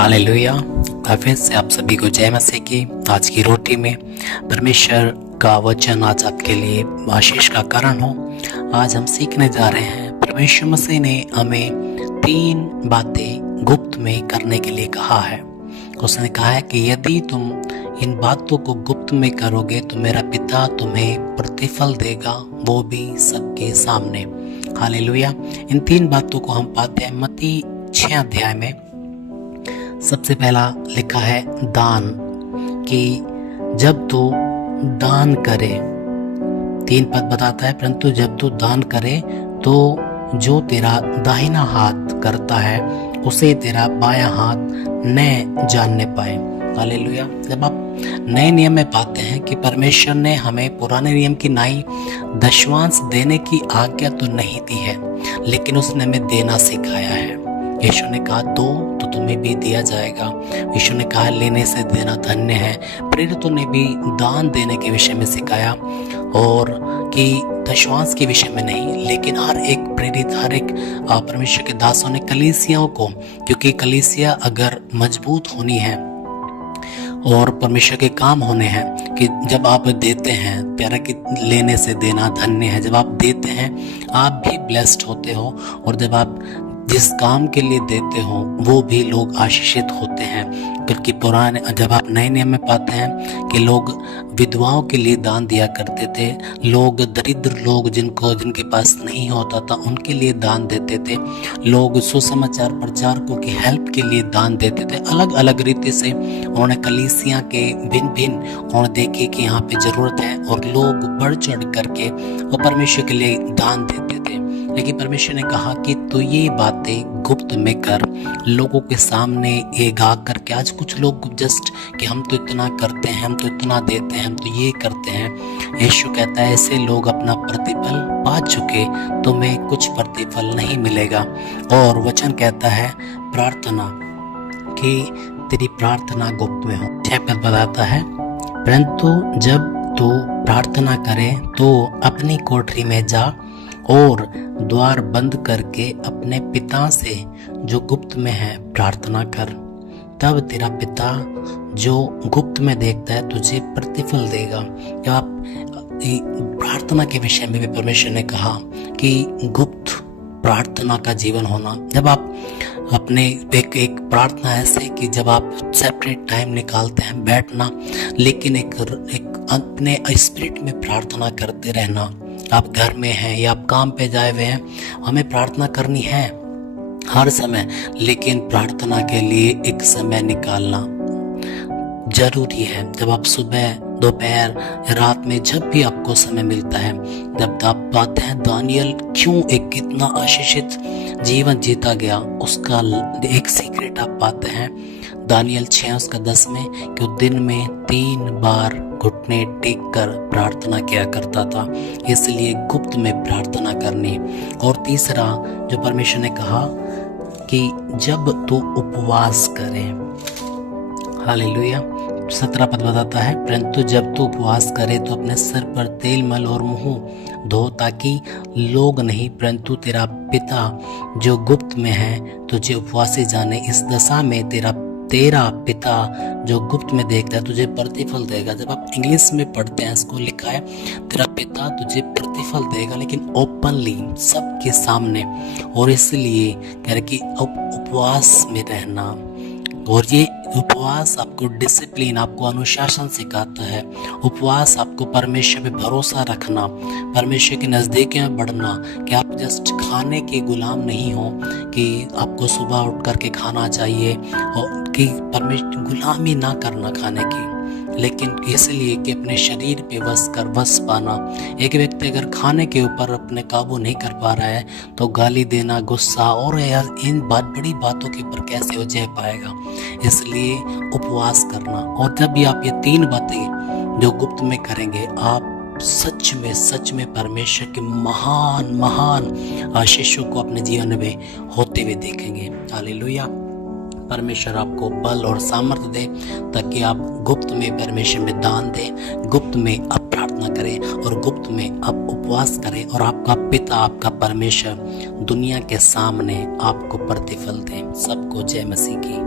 Hallelujah. फिर से आप सभी को जय मसीह की। आज की रोटी में परमेश्वर का वचन आज आपके लिए आशीष का कारण हो। आज हम सीखने जा रहे हैं, परमेश्वर मसीह ने हमें 3 बातें गुप्त में करने के लिए कहा है। उसने कहा है कि यदि तुम इन बातों को गुप्त में करोगे तो मेरा पिता तुम्हें प्रतिफल देगा, वो भी सबके सामने। हालेलुया। इन 3 बातों को हम पाते हैं मत्ती 6 अध्याय में। सबसे पहला लिखा है दान, कि जब तू दान करे, 3 पद बताता है, परंतु जब तू दान करे तो जो तेरा दाहिना हाथ करता है उसे तेरा बायां हाथ न जानने पाए। हालेलुया। जब आप नए नियम में पाते हैं कि परमेश्वर ने हमें पुराने नियम की नाई दशवांश देने की आज्ञा तो नहीं दी है, लेकिन उसने हमें देना सिखाया है। यीशु ने कहा दो तो तुम्हें भी दिया जाएगा। यीशु ने कहा लेने से देना धन्य है। प्रेरितों ने भी दान देने के विषय में सिखाया, और कि दशवांश के विषय में नहीं, लेकिन हर एक प्रेरित, हर एक परमेश्वर के दासों ने कलीसियाओं को, क्योंकि कलीसिया अगर मजबूत होनी है और परमेश्वर के काम होने हैं, कि जब आप देते हैं, प्यारा कि लेने से देना धन्य है। जब आप देते हैं आप भी ब्लेस्ड होते हो, और जब आप जिस काम के लिए देते हो वो भी लोग आशीषित होते हैं। क्योंकि पुराने, जब आप नए नियम में पाते हैं कि लोग विधवाओं के लिए दान दिया करते थे, लोग दरिद्र लोग जिनके पास नहीं होता था उनके लिए दान देते थे, लोग सुसमाचार प्रचारकों की हेल्प के लिए दान देते थे। अलग अलग रीति से उन्होंने कलीसिया के भिन्न भिन्न उन्होंने देखे कि यहाँ पे जरूरत है, और लोग बढ़ चढ़ करके वो परमेश्वर के लिए दान देते थे। लेकिन परमेश्वर ने कहा कि तू ये बातें गुप्त में कर, लोगों के सामने ये गा करके। आज कुछ लोग जस्ट कि हम तो इतना करते हैं, हम तो इतना देते हैं, हम तो ये करते हैं। यीशु कहता है ऐसे लोग अपना प्रतिफल पा चुके, तुम्हें कुछ प्रतिफल नहीं मिलेगा। और वचन कहता है प्रार्थना, कि तेरी प्रार्थना गुप्त में हो। 6 पद बताता है, परंतु जब तू प्रार्थना करे तो अपनी कोठरी में जा और द्वार बंद करके अपने पिता से जो गुप्त में है प्रार्थना कर, तब तेरा पिता जो गुप्त में देखता है तुझे प्रतिफल देगा। जब आप प्रार्थना के विषय में भी परमेश्वर ने कहा कि गुप्त प्रार्थना का जीवन होना। जब आप अपने एक प्रार्थना ऐसे कि जब आप सेपरेट टाइम निकालते हैं बैठना, लेकिन एक अपने स्पिरिट में प्रार्थना करते रहना। आप घर में हैं या आप काम पे जाए हुए हैं, हमें प्रार्थना करनी है हर समय, लेकिन प्रार्थना के लिए एक समय निकालना जरूरी है। जब आप सुबह, दोपहर, रात में जब भी आपको समय मिलता है, जब आप पाते हैं दानियल क्यों एक कितना आशीषित जीवन जीता गया, उसका एक सीक्रेट आप पाते हैं दानियल 6 उसका 10 में, कि दिन में 3 बार घुटने टेक कर प्रार्थना किया करता था। इसलिए गुप्त में प्रार्थना करनी। और तीसरा जो परमेश्वर ने कहा कि जब तू उपवास करे, हालेलुया। 17 पद बताता है, परंतु जब तू उपवास करे तो अपने सर पर तेल मल और मुंह धो, ताकि लोग नहीं परंतु तेरा पिता जो गुप्त में है तुझे उपवासी जाने। इस दशा में तेरा पिता जो गुप्त में देखता है तुझे प्रतिफल देगा। जब आप इंग्लिश में पढ़ते हैं, इसको लिखा है तेरा पिता तुझे प्रतिफल देगा, लेकिन ओपनली, सबके सामने। और इसलिए कह रहे कि उपवास में रहना, और ये उपवास आपको डिसिप्लिन, आपको अनुशासन सिखाता है। उपवास आपको परमेश्वर पे भरोसा रखना, परमेश्वर के नज़दीक में बढ़ना, कि आप जस्ट खाने के गुलाम नहीं हो, कि आपको सुबह उठ करके खाना चाहिए, और कि परमेश्वर गुलामी ना करना खाने की, लेकिन इसलिए कि अपने शरीर पे वश पाना। एक व्यक्ति अगर खाने के ऊपर अपने काबू नहीं कर पा रहा है तो गाली देना, गुस्सा और इन बड़ी बातों के ऊपर कैसे हो जा पाएगा। इसलिए उपवास करना। और जब भी आप ये 3 बातें जो गुप्त में करेंगे, आप सच में परमेश्वर के महान महान आशीषों को अपने जीवन में होते हुए देखेंगे। हालेलुया। परमेश्वर आपको बल और सामर्थ्य दे, ताकि आप गुप्त में परमेश्वर में दान दें, गुप्त में आप प्रार्थना करें, और गुप्त में आप उपवास करें, और आपका पिता, आपका परमेश्वर दुनिया के सामने आपको प्रतिफल दे। सबको जय मसीह की।